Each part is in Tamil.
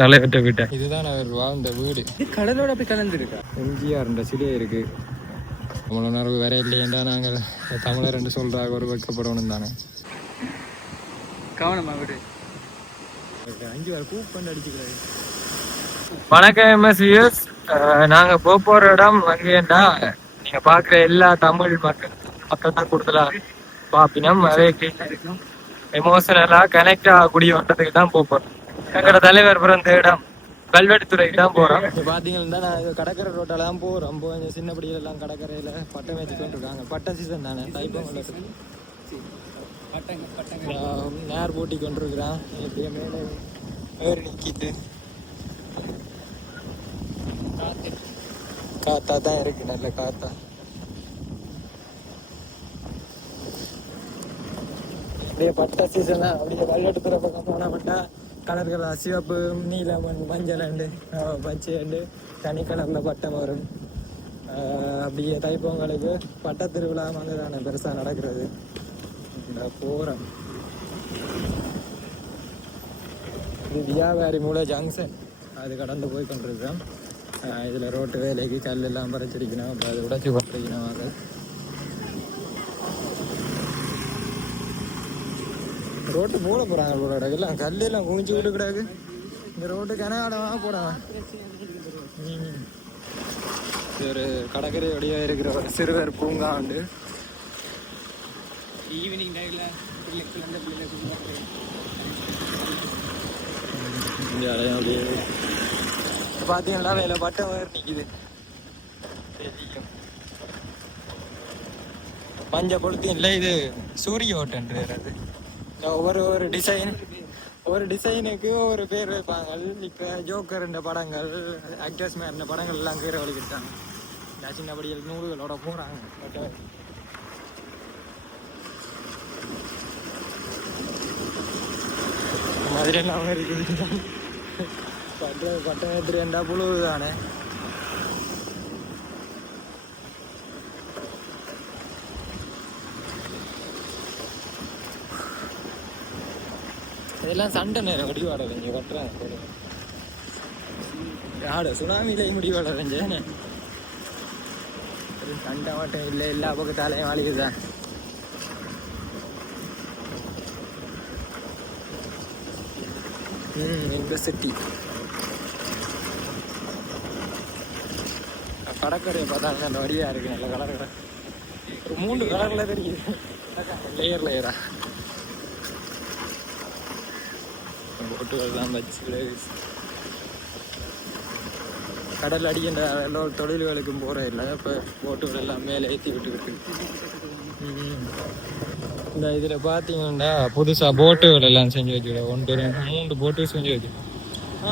தலைவட்ட வீட்டை. இதுதான் அவர் வாழ்ந்த வீடு. கடலோட போய் கலந்துருக்கா. எம்ஜிஆர் சிலையே இருக்கு. அவ்வளோ நேரம் வேற இல்லையேண்டா நாங்கள் தமிழர் என்று சொல்றாங்க. ஒரு வெட்கப்படணும் தானே. கவனமா விடு. 5 வாரம் கூப் பண்ணி அடிச்சுக்கிறாரு. வணக்கம் எம்எஸ்விஎஸ். நாங்க போற இடம் அங்கேண்டா நீங்க பாக்குற எல்லா தமிழ் மக்கள் தான் கூடுதலா பாப்பினம். அதே எமோஷனலா கனெக்ட் ஆகக்கூடிய வட்டத்துக்கு தான் போறோம். எங்களோட தலைவர் பிறந்த இடம் கல்வெட்டுத்துறைக்கு தான் போறோம். பாத்தீங்கன்னா நான் கடற்கரை ரோட்டால தான் போறோம். சின்னப்படியில எல்லாம் கடற்கரையில பட்டம் ஏற்றி கொண்டிருக்காங்க. பட்ட சீசன் தானே, தைப்பொங்கல் நேர் போட்டி கொண்டிருக்கிறான். எப்படியே மேலே ஏறி நிக்கிட்டு காத்தா தான் இருக்கு, நல்ல காத்தா. அப்படியே பட்ட சீசன் தான். அப்படியே கல்வெட்டுத்துறை பக்கம் போனா பட்டா கலர்கள் சிவப்பு, நீலம், மஞ்சள் அண்டு பச்சை அண்டு தனி கலர்ல பட்டம் வரும். அப்படியே தைப்பொங்கலுக்கு பட்ட திருவிழா அங்கதானே பெருசா நடக்கிறது. போறோம். இது வியாபாரி மூல ஜங்ஷன். அது கடந்து போய் கொண்டிருக்கோம். இதுல ரோட்டு வேலைக்கு கல் எல்லாம் பறிச்சிருக்கணும். அப்புறம் அதை உடைச்சு கொண்டிருக்கணும். அது ரோட்டு போட போறாங்க. போட எல்லாம் கல் எல்லாம் குமிச்சு விட்டு கிடாது. இந்த ரோட்டு கனகாலமாக போடாங்க. ஒரு கடற்கரை வழியா இருக்கிற ஒரு சிறுவர் பூங்கா உண்டு. ஈவினிங் டைம்ல பாத்தீங்கன்னா வேலை பட்டம் வேறு நிக்குது. மஞ்ச பொழுது இல்லை, இது சூரிய ஓட்டன்றது. ஒவ்வொரு டிசைனுக்கு ஒரு பேர் வைப்பாங்க. இப்போ ஜோக்கர் படங்கள், ஆக்டர்ஸ் மேல படங்கள் எல்லாம் கீரை வலிக்கிட்டாங்க. சின்னபடியில் 100களோட போறாங்க. மாதிரி எல்லாம் இருக்குது. பட்டம் ஏற்றி 2 புழுவு தானே. இதெல்லாம் சண்டை நேரம் முடிவாடுறீங்க கட்டுறாங்க. யாரு சுனாமியிலே முடிவாடுறீங்க. சண்டை மட்டும் இல்லை, எல்லா பக்கத்தாலையும் வாழிக்குதான். எங்க சிட்டி கடற்கரையை பார்த்தாங்க. அந்த வடிவா இருக்கு, நல்ல கடற்கரை. ஒரு 3 கலர்ல தெரியுது, லேயர் லேயரா. போட்டுகள்லாம் வச்சு கடல் அடிக்கின்ற எல்லா தொழில்களுக்கும் போற இல்லை. இப்போ போட்டுகள் எல்லாம் மேலே ஏற்றி விட்டுக்கிட்டு. இந்த இதில் பார்த்தீங்கன்னா புதுசாக போட்டுகள் எல்லாம் செஞ்சு வச்சுக்கிட. 1 2 3 போட்டு செஞ்சு வச்சு.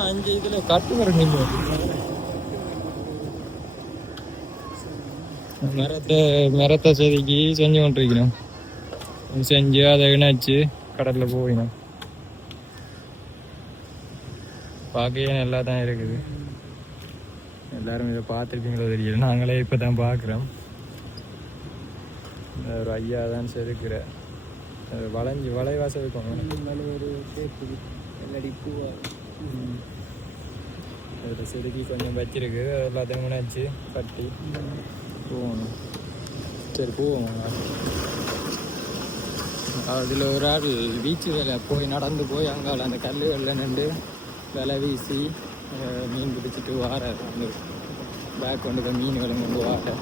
5 இதில் கட்டுமரம் நின்று மரத்தை செதுக்கி செஞ்சு கொண்டிருக்கணும். செஞ்சு அதை இணைச்சு கடலில் போயிடும். பார்க்கவே நல்லா தான் இருக்குது. எல்லாரும் இதை பார்த்துருக்கீங்களோ தெரியல, நாங்களே இப்போ தான் பார்க்குறோம். ஒரு ஐயா தான் செதுக்கிற வளைவாசம் இருக்கும். அதில் செதுக்கி கொஞ்சம் வச்சிருக்கு. எல்லாத்தையும் முன்னாச்சு கட்டி போகணும். சரி போவோம். அதில் ஒரு ஆள் பீச்சுகளை போய் நடந்து போய் அங்கால அந்த கல்லுகளில் நின்று வலை வீசி மீன் பிடிச்சிட்டு வார. அந்த பேக் கொண்டு மீன்களும் கொண்டு வார.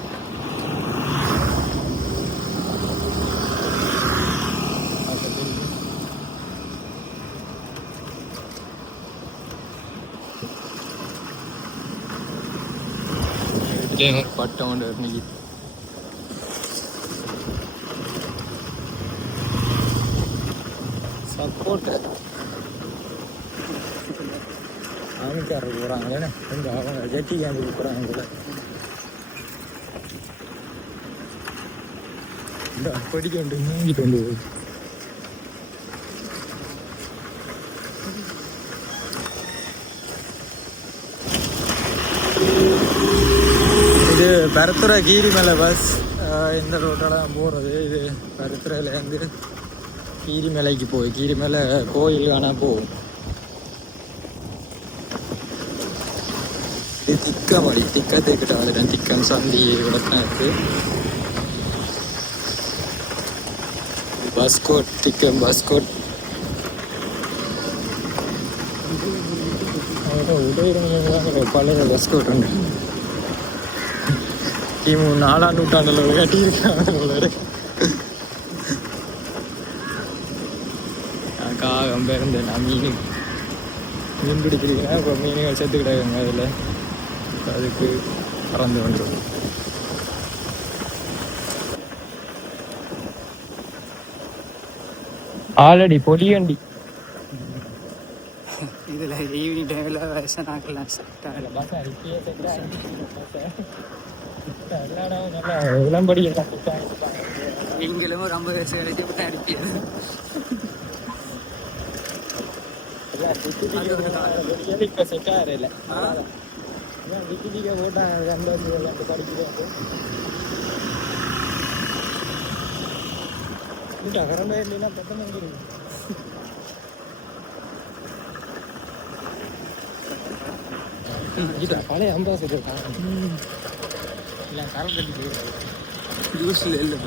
ஒரு பட்டம் ஒன்று இன்னைக்கு சப்போர்ட் ஆமிக்காரர் போகிறாங்களே. கொஞ்சம் அவங்க ஜட்டி கேம்புக்கு போகிறாங்க கூட. இந்த படிக்க வந்து மூங்கிட்டு வந்து இது பருத்துறை கீரிமலை பஸ். இந்த ரோட்டால் தான் போகிறது. இது பருத்துறையிலேருந்து கீரிமலைக்கு போய் கீரிமலை கோயில் ஆனால் போகும். இது திக்கமடி திக்கா தேக்கிட்ட திக்கம் சந்தி விளக்கம் இருக்கு. பஸ்கோட் திக்கம் பஸ்கோட் உதய பழைய பஸ்கோட் உண்டு. கிமு 4ஆம் நூற்றாண்டுல கட்டியிருக்காங்க. காகம் பிறந்த நான் மீன் பிடிக்கிறீங்கன்னா இப்போ மீன்கள் செத்து கிடக்குங்க அதில். அதுக்கு பறந்து வந்துடும். ஆல்ரெடி பொடியண்டி இதில் ஈவினிங் டைமில் வயசானாக்கெல்லாம் பஸ் நல்லா விளம்படி எல்லாம் நீங்களும் ஒரு 50 வயசு வரைக்கும் அடிப்பீங்க. இப்போ செட் ஆகல. விக்கிதிக்க போட்டாங்க அந்த படிக்கிறது கரண்ட் இல்லைன்னா பக்கம் வந்துருக்கு. பழைய அம்பாசிடர் இல்லை கரண்ட் அடிக்க ஜூஸில் இல்லை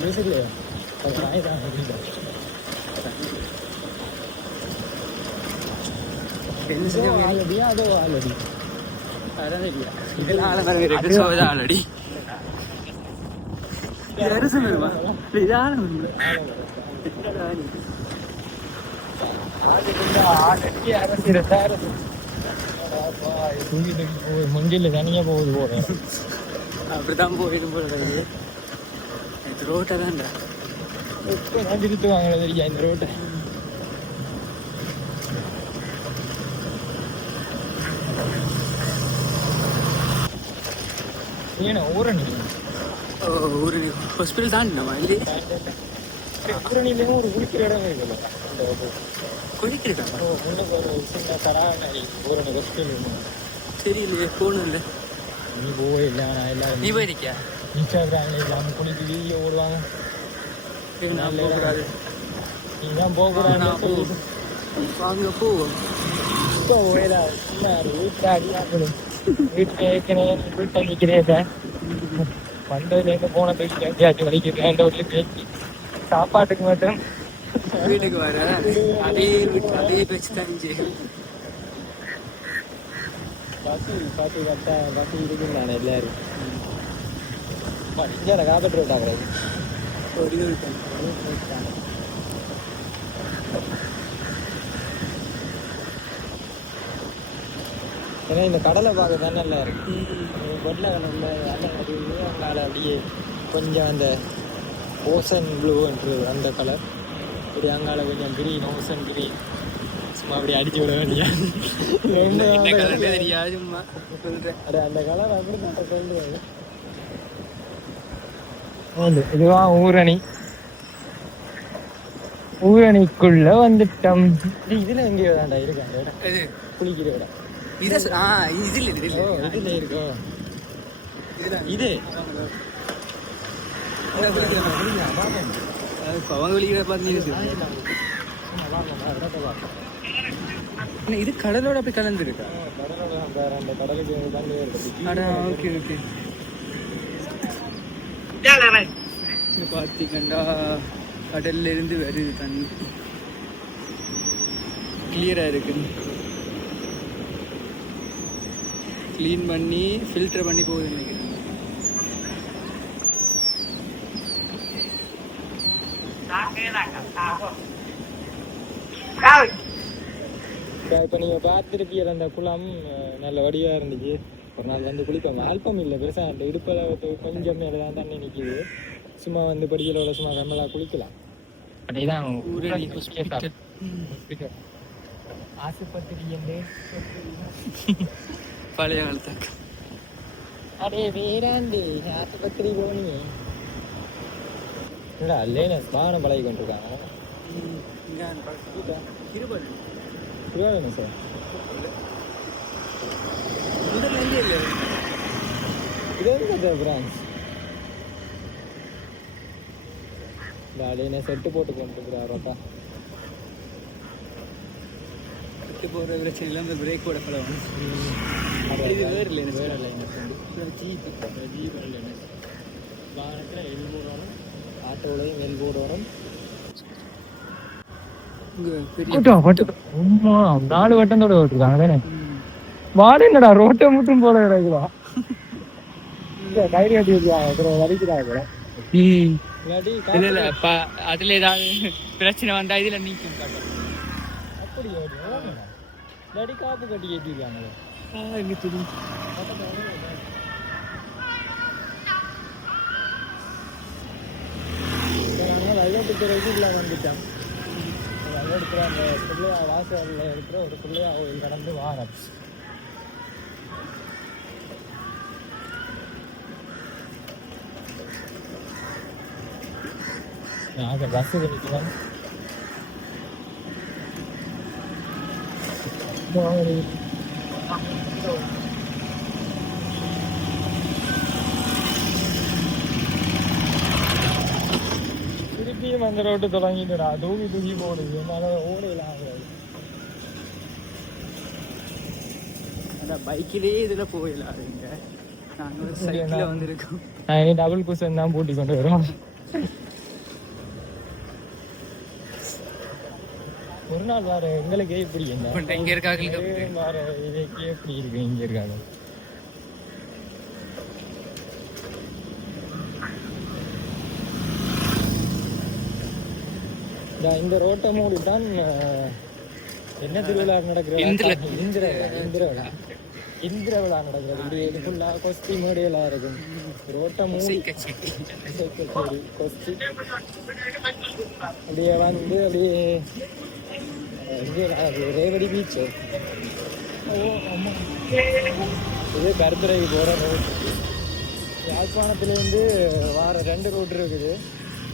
ஜூஸ் இல்லையா ஆயுதான் ஆல்ரெடியா அதோ ஆல்ரெடி அதான் இல்லையா இதெல்லாம் ஆல்ரெடி முஞ்சில தனியா போகுது போறேன். அப்படிதான் போயிடும் போல ரோட்டை தான்டா திருத்து வாங்கல தெரியா இந்த ரோட்டை. ஏன்னா ஊரணி ஊரணி ஹாஸ்பிட்டல் தான் நம்ம இல்லை. ஊரணிலேயும் ஒரு குளிக்கிற இடம் இருக்குல்ல குளிக்கிறா முன்னுக்கு ஒரு சின்ன கடாய் ஊரணி ஹாஸ்பிட்டல் தெரியலையே போகணும் இல்லை. நீ போவே இல்லை. நான் எல்லாரும் நீ போயிருக்கியா? இன்ஸ்டாகிராமில் இல்லாமல் குளிச்சு வீடியோ ஓடுவாங்க. நீ தான் போகக்கூடாது. வாங்க போவோம். இப்போ ஓயிலா வீட்டில் அடியாக்கணும். வீட்டில் ஏற்கனவே வீட்டை நிற்கிறேன் சார். வந்ததுலேருந்து போன பேசி எங்கேயாச்சும் வலிக்கிறேன் அந்த வீட்டில் பேச்சு சாப்பாட்டுக்கு மட்டும் வீட்டுக்கு வர அதே பேச்சு தான் பாட்டு கரெக்டா பாட்டு இருக்குன்னு நான் எல்லாரும் இங்கே காப்பட்டு விட்டாங்க. ஏன்னா இந்த கடலை பார்க்க தான் நல்லா இருக்கு. வெள்ளை கலரில் அங்கால அப்படியே கொஞ்சம் அந்த ஓசன் ப்ளூன்றது அந்த கலர். இப்படி அங்கால கொஞ்சம் கிரீன் ஓசன் கிரீன் சும்மா அப்படி அடிச்சு விட வேண்டிய தெரியாது. சும்மா அந்த கலர் அப்படி நான் சொல்லுவாங்க. இதுதான் ஊரணி. ஊரணிக்குள்ள வந்துட்டோம். இதுல எங்கேயோ தாண்டா இருக்கு அந்த இடம் குளிக்கிற இடம். இதுல இருக்கோ இது அவங்க வெளியில பார்த்தீங்க. இது கடலோட போய் கலந்துருக்கா? அந்த கடலுக்கு ஓகே ஓகே. இது பார்த்தீங்கன்னா கடல்ல இருந்து வருது தண்ணி. கிளியரா இருக்கு. க்ளீன் பண்ணி ஃபில்டர் பண்ணி போகுது நினைக்கிறேன். இப்போ நீங்கள் பார்த்துருப்பீங்க அந்த குளம் நல்ல வடிவாக இருந்துச்சு. ஒரு நாள் வந்து குளிப்போம். ஆல்பம் இல்லை பெருசாக அந்த இடுப்பில் கொஞ்சம் மேலே தான் தண்ணி நிற்கிது. சும்மா வந்து படிக்கலோட சும்மா கம்மலா குளிக்கலாம். அப்படிதான் ஆஸ்பத்திரி பழைய காலத்துக்கு அடே வேறாண்டி ஆஸ்பத்திரி போனியே இல்ல அல்லேன வாகனம் பழகி கொண்டிருக்காங்க. சார் இது பிரான்ஸ் அலையின செட்டு போட்டு கொண்டிருக்கிறாரோப்பா. செட்டு போடுற பிரச்சனை இல்லை. அந்த பிரேக்கோட பழம் இது வேறு இல்லை வேற லைனஸ் வந்து ஜீப் லைனஸ் வாகனத்தில் எல் போடணும், ஆட்டோலையும் எல் போடணும். நாலு வட்டத்தோட ஓட்டுருக்காங்க தானே. வாடு என்னடா ரோட்டை மட்டும் போல இருக்குதா, கயிறு கட்டி வச்சுக்காங்க வலிக்கிறாங்க. இல்ல அதுல ஏதாவது பிரச்சனை வந்தா இதுல நீக்கும் அப்படி இல்லாட்டி காப்பு கட்டி ஏற்றிருக்காங்க. நாங்கள் வெள்ளத்துறைக்கு இல்லை வந்துட்டோம். வெள்ளெடுக்கிற அந்த பிள்ளையா வாசலில் இருக்கிற ஒரு பிள்ளையா கோயில் கடந்து வாரம். நாங்கள் பஸ்ஸு கிடைக்கிறோம். திருப்பியும் அந்த ரோட்டு தொடங்கிட்டுடா தூக்கி போடுது. என்னால் ஓடையெல்லாம் ஆகுது. அந்த பைக்கிலேயே இதுல போயிடலாருங்க. நாங்கள் சைக்கிளில் வந்துருக்கோம். டபுள் குஷன் தான் பூட்டி கொண்டு வரோம். ஒரு நாள் வேற எங்களுக்கே இப்படி இங்க இருக்காங்க வேற இதுக்கே எப்படி இருக்கு இங்க இருக்காங்க. இந்த ரோட்டை மூடி தான் என்ன திருவிழா நடக்கிறது, இந்திர விழா நடக்கிறது. இது ஃபுல்லா கொஸ்தி மேடையெல்லாம் இருக்கும். ரோட்டை மூடி கொஸ்தி அப்படியே வந்து அப்படியே ரேவடி பீச்சு. இது கருத்துறைக்கு போகிற ரோடு. யாழ்ப்பாணத்துலேருந்து வார 2 ரோடு இருக்குது.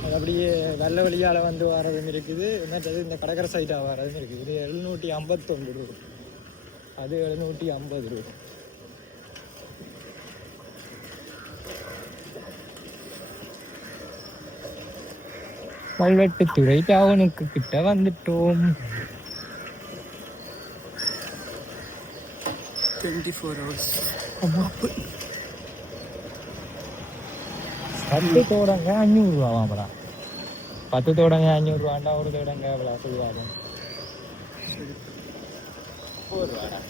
அது அப்படியே வெள்ள வழியால் வந்து வரதும் இருக்குது, மற்றது இந்த கடற்கரை சைட்டாக வரதும் இருக்குது. இது 751 ரூபா, அது 750 ரூபா. கல்வெட்டுத்துறை டவுனுக்கு கிட்ட வந்துட்டோம். 24 hours. 10 தோடங்க 500 ரூபா வாங்கலாம். 10 தோடங்க 500 ரூபாண்டா, ஒரு தோடங்க எவ்வளோ சொல்லுவாங்க? 4 ரூபாடா.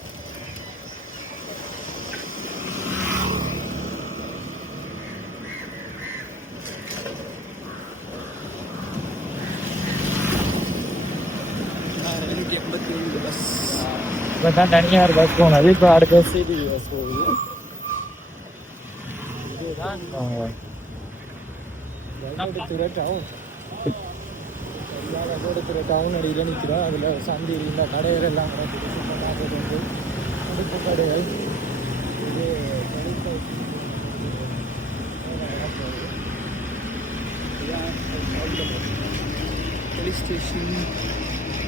இப்போ தான் தனியார் பஸ் போனது, இப்போ அடுத்த சிடி பஸ் போகுது. இதுதான் வெள்ளோடத்துறை டவுன். வெள்ளோடத்துறை டவுன் அடியில் நிற்கிறோம். அதில் சந்தி இந்த கடைகள் எல்லாம் வந்து அடுப்பு கடைகள். இது போலீஸ் ஸ்டேஷன்,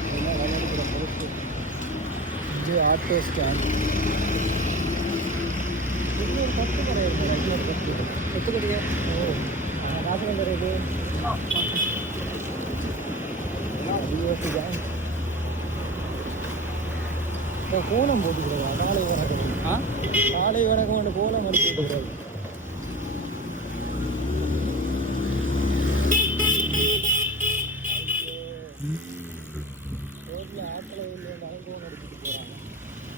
இதெல்லாம் வெள்ளோடத்துறை பொறுப்பு. இது ஆட்டோ ஸ்டாண்ட். ஒரு 10 கடை இருக்குது. 10 கடையா? ஓ, அந்த பாத்திரம் கடை இது கோலம் போட்டுக்கிறாங்க. நாளை வணக்கம், நாளை வணக்கம் கோலம் அடிச்சு விட்டுக்கிறாங்க. ரோட்டில் ஆட்டில் உள்ள கோலம் அடிச்சுட்டு போகிறாங்க.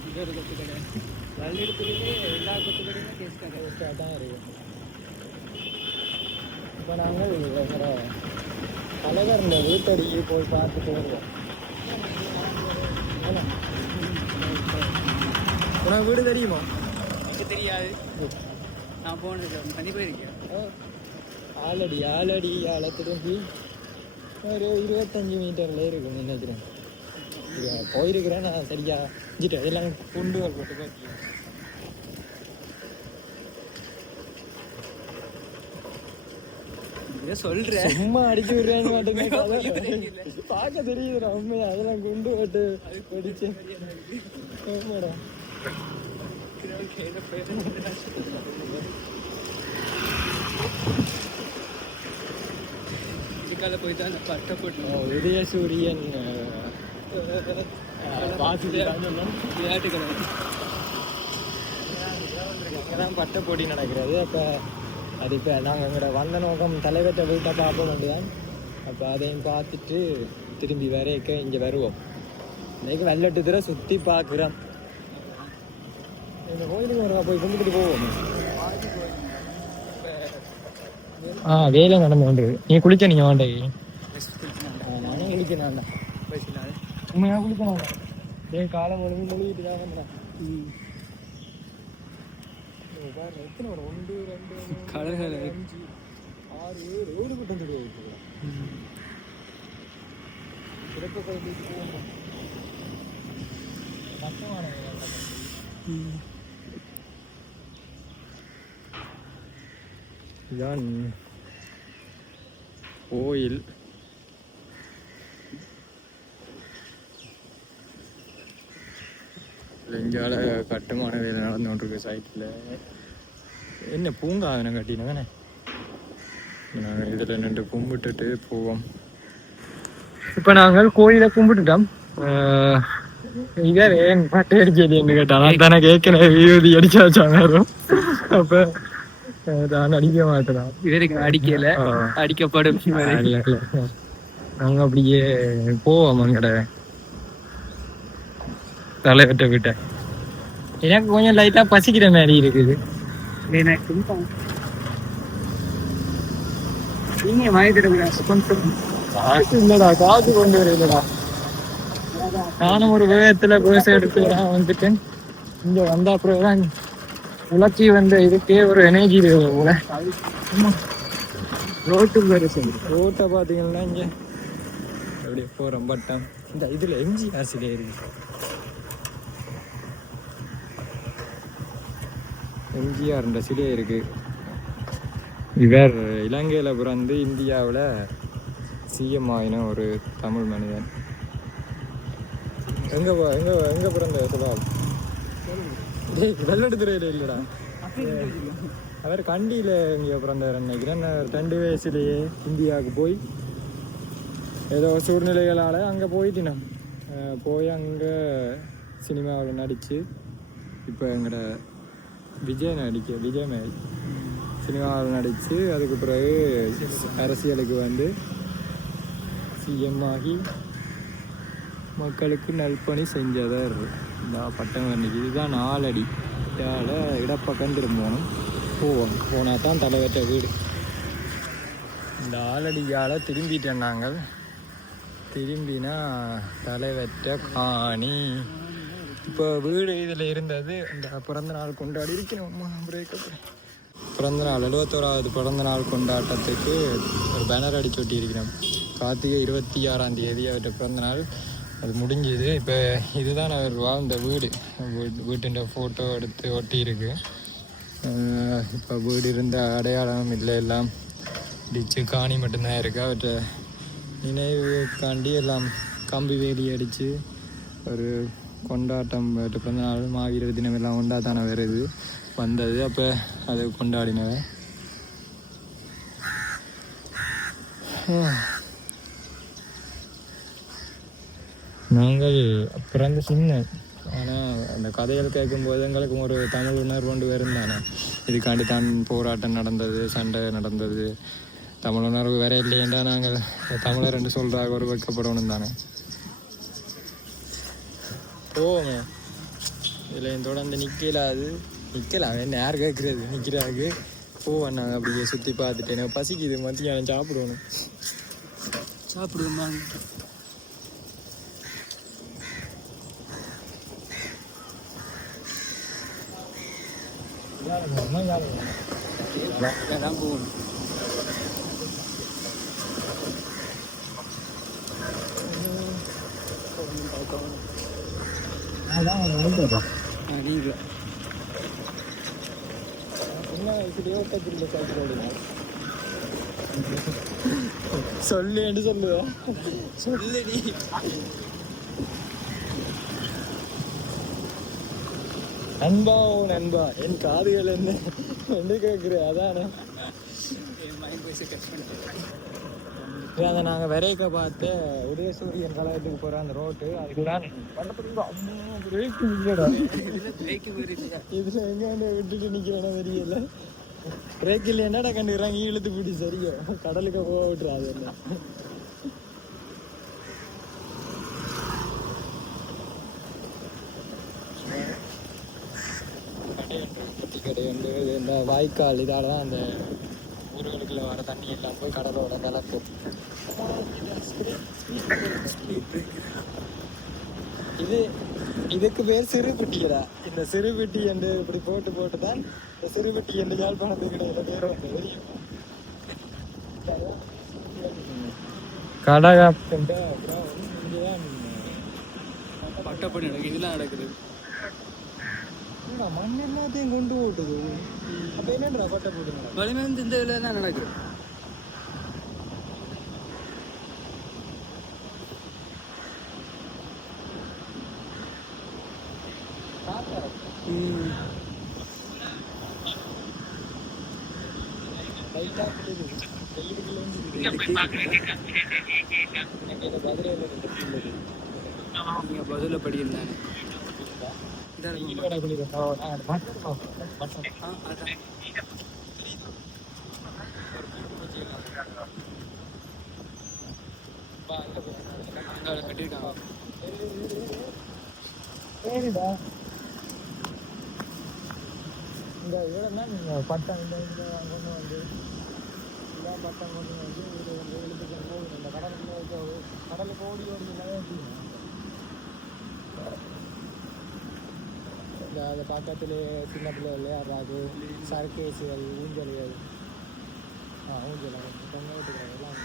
இது ஒரு கொத்து கடை. வெள்ளெடுத்துக்கிட்டே எல்லா கொத்து கடையுமே டேஸ்ட்டாக தான் இருக்குது. இப்போ நாங்கள் தலைவர் இந்த வீட்டடிக்கு போய் பார்த்துட்டு வருவோம். உனக்கு வீடு தெரியுமா? எனக்கு தெரியாது, நான் போனது பண்ணி போயிருக்கேன். ஆலடி திரும்பி ஒரு 25 மீட்டரில் இருக்குன்னு நினைக்கிறேன். போயிருக்கிறேன் நான். சரியா எல்லாம் குண்டுகள் போட்டு பார்த்து சொல்றேன். சும்மா அடிச்சு விடுறேன்னு மாட்டேங்குது. பார்க்க தெரியுதுடா உண்மையா. அதெல்லாம் குண்டு போட்டு வெடிச்சு. ஆமாடா. போய் தான் பட்ட போட்டு உதயசூரியன் விளையாட்டுக்களை இங்கதான் பட்ட போட்டி நடக்கிறது. அப்போ அது இப்போ நாங்கள் எங்களோட வந்த நோக்கம் தலைவர்கிட்ட வீட்டை பார்ப்போம் வேண்டியதான். அப்போ அதையும் பார்த்துட்டு திரும்பி வரைக்க இங்கே வருவோம். இன்னைக்கு வெள்ளட்டு தூரம் சுற்றி பார்க்குறோம். இந்த கோயிலுக்கு ஒரு போய் கும்பிட்டு போவோம். வேலை நடந்து கொண்டு நீ குளிக்க நீங்கள் வேண்டே. நானும் குளிக்க வேண்டாம். உண்மையாக குளிக்க வேண்டாம். காலை மொழிகிட்டு தான் வந்தேன். எத்தனை ஒரு 1 2 கடற்கரை 5 6 7 கூட்டம் தெரியாது. சிறப்பு கோயிலுக்கு போகணும். இதுதான் கோயில். இங்கால கட்டுமான வேலை நடந்து கொண்டிருக்கு. சைட்டில் என்ன பூங்கா வேணும் கட்டினதானே. நாங்கள் இதில் நின்று கும்பிட்டுட்டு போவோம். இப்போ நாங்கள் கோயிலை கும்பிட்டுட்டோம். இவர் ஏன் பட்டை அடிச்சது என்று கேட்டாலும் தானே கேட்கல வியூதி அடிச்சா வச்சாங்க. அப்போ நான் அடிக்க மாட்டேன். இவருக்கு அடிக்கல, அடிக்கப்படும். நாங்கள் அப்படியே போவோம். அங்கட தலைவட்ட விட்ட எனக்கு கொஞ்சம் லைட்டா பசிக்கிற மாதிரி இருக்குது. நீங்க வாங்கிட்டு காசு இல்லடா, காசு கொண்டு வர இல்லடா. நானும் ஒரு வேகத்துல பேச எடுத்து வந்துட்டேன். இங்க வந்த அப்புறம் உலர்ச்சி வந்த இதுக்கே ஒரு எனர்ஜி போல. ரோட்டை பார்த்தீங்கன்னா இங்க அப்படியே போறோம். பட்டம் இந்த இதுல எம்ஜிஆர் சிலை இருக்கு. எம்ஜிஆர் சிலை இருக்கு. இவர் இலங்கையில் பிறந்து இந்தியாவில் சிஎம் ஆகின ஒரு தமிழ் மனிதன். எங்கே பிறந்த சொல்லாது வெள்ளடுத்துறையில் இல்லைடா. அவர் கண்டியில் இங்கே பிறந்தவர் நினைக்கிறேன். 2 வயசுலேயே இந்தியாவுக்கு போய் ஏதோ சூழ்நிலைகளால் அங்கே போயிட்டினோம். போய் அங்கே சினிமாவில் நடித்து இப்போ எங்களோட விஜய் மேல் சினிமாவில் நடித்து அதுக்கு பிறகு அரசியலுக்கு வந்து சிஎம் ஆகி மக்களுக்கு நல்பணி செஞ்சவர் இந்த பட்டம் வண்டிக்கு. இதுதான் 4 அடி இதால் இடப்பக்கம் திரும்பணும். போனால் தான் தலைவர்கிட்ட வீடு. இந்த 4 அடியால் திரும்பிட்டேன். நாங்கள் திரும்பினா தலைவர்கிட்ட காணி. இப்போ வீடு இதில் இருந்தது. இந்த பிறந்த நாள் கொண்டாடி இருக்கணும். பிறந்த நாள் 71வது பிறந்த நாள் கொண்டாட்டத்துக்கு ஒரு பேனர் அடிச்சு ஒட்டி இருக்கிறோம். கார்த்திகை 26ஆம் தேதி அவர்கிட்ட பிறந்த நாள் அது முடிஞ்சுது. இப்போ இதுதான் அவர் வாழ்ந்த வீடு. வீட்டின் ஃபோட்டோ எடுத்து ஒட்டி இருக்கு. இப்போ வீடு இருந்த அடையாளம் இல்லை, எல்லாம் டிச்சு காணி மட்டும்தான் இருக்குது. அவற்றை நினைவுக்காண்டி எல்லாம் கம்பி வேலி அடித்து ஒரு கொண்டாட்டம். பிறந்த நாள் மாவீரர் தினம் எல்லாம் கொண்டாட்டான வருது வந்தது. அப்போ அதை கொண்டாடினவன். நாங்கள் பிறந்த சின்ன, ஆனால் அந்த கதைகள் கேட்கும்போது எங்களுக்கு ஒரு தமிழ் உணர்வு கொண்டு வரும் தானே. இதுக்காண்டி தான் போராட்டம் நடந்தது, சண்டை நடந்தது. தமிழ் உணர்வு வேற இல்லையேண்டா நாங்கள் தமிழர் என்று சொல்கிறாங்க, ஒரு வெட்கப்படணும் தானே. போவோங்க. இதில் தொடர்ந்து நிற்கலாம். என்ன யார் கேட்குறது, நிற்கிறாங்க. போவோம். நாங்கள் அப்படியே சுற்றி பார்த்துட்டு எனக்கு பசிக்குது. மத்தியானம் சாப்பிடுவோம். சொல்லுன்னு சொல்லுவேன். சொல்லுடி. நண்பா நண்பா என் காதுகள் என்ன கேட்குறேன். அதானே அதை நாங்கள் விரைக்க பார்த்து உதயசூரியன் கழகத்துக்கு போகிற அந்த ரோட்டு அதுக்குதான் இதில் எங்கே விட்டுட்டு நிற்கிறேன்னா தெரியல. பிரேக் இல்லை என்னடா கண்டு இறங்கி இழுத்து பிடி சரியா கடலுக்கு போக விட்டுறாது என்ன. கடை வந்து இந்த வாய்க்கால் இதால தான் அந்த ஊர்களுக்குள்ள வர தண்ணி எல்லாம் போய் கடலோட கலக்கும். இதுக்கு பேர் சிறுபெட்டிடா. இந்த சிறுபெட்டி என்று இப்படி போட்டு போட்டு தான் இந்த சிறுபெட்டி என்று யாழ்ப்பாணத்துக்கு இடையில பேர் வந்து கடகாப்புண்ட அப்புறம் இங்கேதான் பட்டப்படி நடக்குது, இதெல்லாம் நடக்குது. மண் எல்லாத்தையும் கொண்டு போட்டுது. அப்ப என்னன்றா பட்டை போட்டுங்க வலிமை வந்து இந்த இதில் தான் நடக்குது. பதில படிக்கிறாங்க. கட்டிருக்காங்க. இந்த இதெல்லாம் நீங்கள் பட்டம் இந்த கொண்டு வந்து இதான் பட்டம் கொண்டு வந்து இது வந்து எழுத்துக்கு போகுது. இந்த கடலுக்கு ஓடி இந்த அது பக்கத்தில் சின்ன பிள்ளை விளையாடுறாது, சர்க்கேஸுகள், ஊஞ்சல்கள், ஊஞ்சல் தொங்க விட்டுக்கிறாங்க எல்லாம்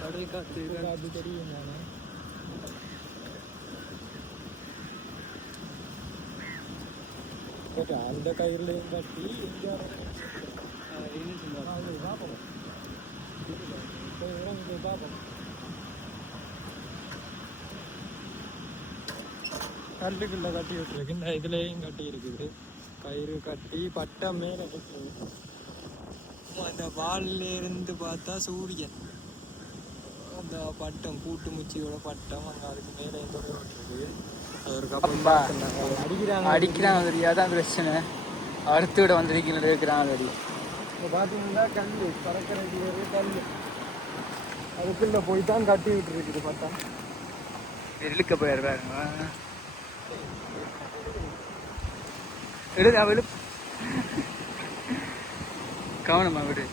கடல் காற்று காற்று தெரியும். நான் அந்த கயிறுலையும் கட்டி பார்ப்போம் பார்ப்போம். கல்லுக்குள்ள கட்டி விட்டுருக்கு. இந்த இதுலேயும் கட்டி இருக்குது. கயிறு கட்டி பட்டம் மேலே இருக்குது. அந்த வாலிலிருந்து பார்த்தா சூரியன், அந்த பட்டம் கூட்டு முச்சியோட பட்டம் அங்கே அதுக்கு மேலே விட்டுருக்கு. அது ஒரு கப்பல் அடிக்கிறாங்க தெரியாது, அதான் பிரச்சனை. அடுத்து விட வந்திருக்கீங்க இருக்கிறாங்க. இப்போ பார்த்தீங்கன்னா கல் பறக்கிறதுக்கு ஒரு கல் அதுக்குள்ள போய் தான் கட்டி விட்டுருக்குது. பார்த்தா இழுக்க போயிருப்பாருங்க. விடு அவளு கவனமா விடு.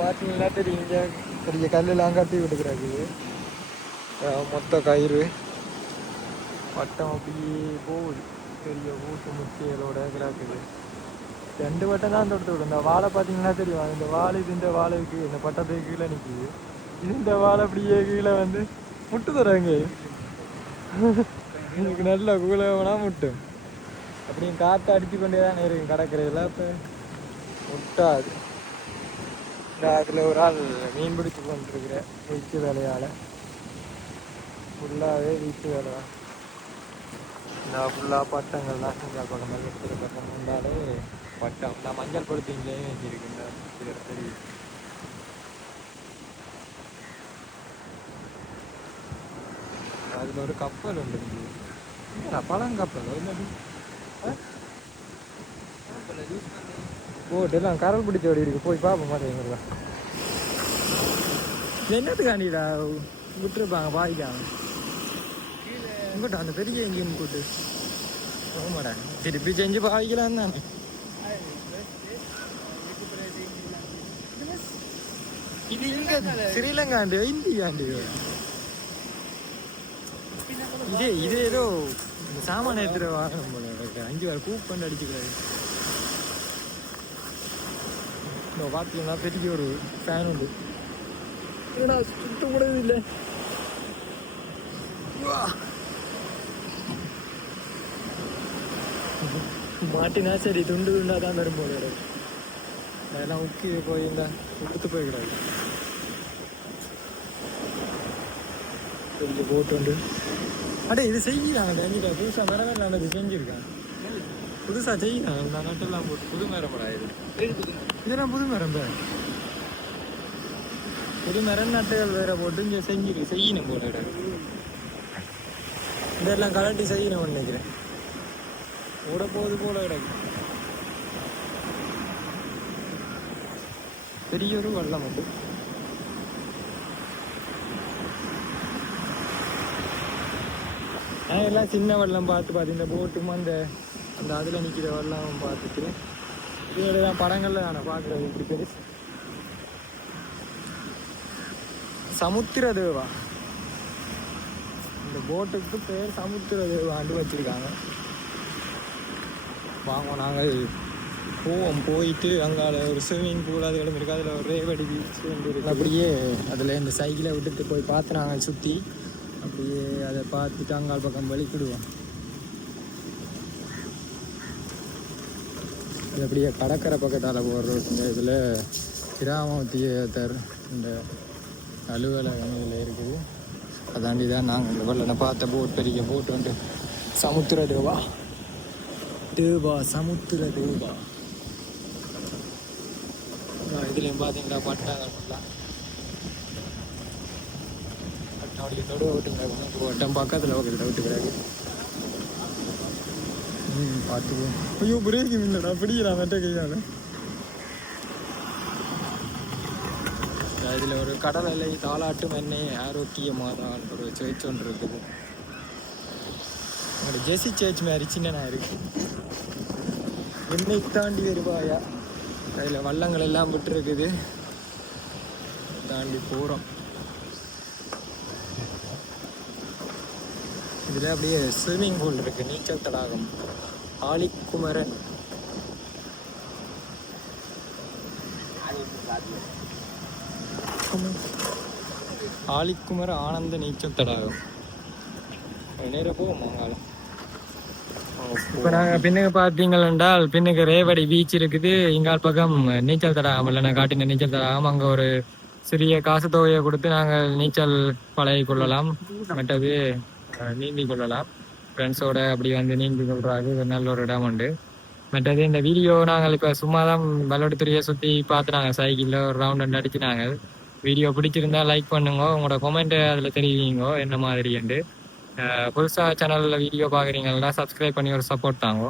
பார்த்தீங்கன்னா தெரியுங்க பெரிய கல்லெல்லாம் கட்டி விட்டுக்கிறாங்க. மொத்த கயிறு வட்டம் அப்படியே போகுது. பெரிய ஊட்டு முச்சிகளோட கிடக்குது. 2 வட்டம் தான் தொடுத்து விடும். இந்த வாழை பார்த்தீங்கன்னா தெரியும். இந்த வாழை இது இந்த வாழைக்கு இந்த பட்டத்துக்கு கீழே நிற்கிது. இது இந்த வாழை அப்படியே கீழே வந்து முட்டு தராங்க. எனக்கு நல்ல கூலவனா முட்டும். அப்படியும் காற்று அடித்து கொண்டே தான் இருக்கும் கடற்கரையில். இப்போ முட்டாது. அதில் ஒரு ஆள் மீன் பிடிச்சி கொண்டிருக்கிறேன். வீட்டு வேலையால் ஃபுல்லாகவே வீட்டு வேலை தான். நான் ஃபுல்லாக பட்டங்கள்லாம் செஞ்சால் பக்கம் எடுத்துகிற பக்கம் இருந்தாலே பட்டம் நான் மஞ்சள் படுத்திங்களே வச்சுருக்கேன். சிலர் தெரியும். அதில் ஒரு கப்பல் உண்டு. பழங்கப்பல் என்னது போட்டு எல்லாம் கரல் பிடிச்ச ஓடி இருக்கு. போய் பார்ப்போம் மாட்டேங்கிறதா என்னத்துக்காண்டிடா விட்டுருப்பாங்க பாதிக்காங்க. இங்கிட்ட அந்த பெரிய எங்கேயும் கூட்டு ஆமாடா திருப்பி செஞ்சு பாதிக்கலாம் தானே. இது இங்க ஸ்ரீலங்காண்டு இந்தியாண்டு இது ஏதோ சாமான எடுத்துகிற வாகனம் போல 5 வாரம் கூப் பண்ணி அடிச்சுக்கிறாரு. பார்த்தீங்கன்னா பெரிய ஒரு ஃபேன் உண்டு. சுத்த கூட இல்லை. மாட்டினா சரி துண்டு துண்டா தான் வரும் போல. அதெல்லாம் உக்கி போயிருந்தா உடுத்து போய்கிறாரு. கொஞ்சம் போட்டு உண்டு. அடே இது செய்யறாங்க தண்ணியில புதுசாக மரம் நல்லது செஞ்சுருக்காங்க. புதுசாக செய்யறாங்க. நான் நட்டெல்லாம் போட்டு புது மரம் இது இதெல்லாம் புது மரம் தான். புது மரம் நட்டுகள் வேற போட்டு இங்கே செய்யணும் போல இதெல்லாம் கலட்டி செய்யணும் நினைக்கிறேன். ஓட போகுது போல கிடக்கு. பெரிய ஒரு வெள்ளம் உண்டு. நான் எல்லாம் சின்ன வெள்ளம் பார்த்து இந்த போட்டும் அந்த அதில் நிற்கிற வெள்ளம் பார்த்துட்டு இதோட தான் படங்கள்ல நான் பார்க்குறது. இப்படி பெருசு சமுத்திர தேவா. இந்த போட்டுக்கு பேர் சமுத்திர தேவாண்டு வச்சிருக்காங்க. வாங்க நாங்கள் போயிட்டு அங்கால ஒரு ஸ்விம்மிங் பூல் அது இடம் இருக்குது. அதில் ஒரு ரேவடி பீச் இருக்கு. அப்படியே அதில் இந்த சைக்கிளை விட்டுட்டு போய் பார்த்து நாங்கள் சுற்றி அப்படியே அதை பார்த்துட்டு அங்கால் பக்கம் வலிக்கிடுவோம். அது அப்படியே கடற்கரை பக்கத்தால் போடுற இந்த இதில் கிராம தியேட்டர் இந்த அலுவலகம் இதில் இருக்குது. அதாண்டி தான் நாங்கள் இந்த வெள்ளனை பார்த்த போட் பெரிய போட் வந்து சமுத்திர தேவா சமுத்திர தேவா. இதுலேயும் பார்த்தீங்களா பட்டாங்கலாம் பட்டாவுடைய தொடு விட்டுங்க வட்டம் பக்கத்தில் விட்டுக்கிறாரு. பார்த்துக்குவோம். ஐயோ பிரேக் இல்லைடா பிடிக்கிறான் வெட்ட கையால். இதில் ஒரு கடல் அலை தாளாட்டு மண்ணே ஆரோக்கியமாதான் ஒரு சேர்ச் ஒன்று இருக்குது. ஒரு ஜெசி சேர்ச் மாதிரி சின்னனா இருக்கு. என்னை தாண்டி வருவாயா. அதில் வள்ளங்கள் எல்லாம் விட்டு இருக்குது. தாண்டி போகிறோம். இதில் அப்படியே ஸ்விம்மிங் பூல் இருக்குது. நீச்சல் தடாகம் ஆலிக்குமரன். ஆலிக்குமர ஆனந்த நீச்சல் தடாகம். நேரம் போவோம் அங்காலம். இப்போ நாங்கள் பின்னுக்கு பார்த்தீங்கள் என்றால் பின்னுக்கு ரேவடி பீச் இருக்குது. இங்கால் பக்கம் நீச்சல் தடாகம் இல்லை நான் காட்டின நீச்சல் தடாகம். அங்கே ஒரு சிறிய காசு தொகையை கொடுத்து நாங்கள் நீச்சல் பழகி கொள்ளலாம். மற்றது நீந்தி கொள்ளலாம். ஃப்ரெண்ட்ஸோட அப்படி வந்து நீந்தி கொள்றாங்க. நல்ல ஒரு இடம் உண்டு. மற்றது இந்த வீடியோ நாங்கள் இப்போ சும்மா தான் பல்லோட்டுத்துறையை சுற்றி பார்த்து நாங்கள் சைக்கிளில் ஒரு ரவுண்ட் அடிச்சு நாங்கள். வீடியோ பிடிச்சிருந்தா லைக் பண்ணுங்க. உங்களோட கமெண்ட்டை அதில் தெரிவிங்க என்ன மாதிரிண்டு. புதுசாக சேனலில் வீடியோ பார்க்குறீங்கன்னா சப்ஸ்கிரைப் பண்ணி ஒரு சப்போர்ட் தாங்க.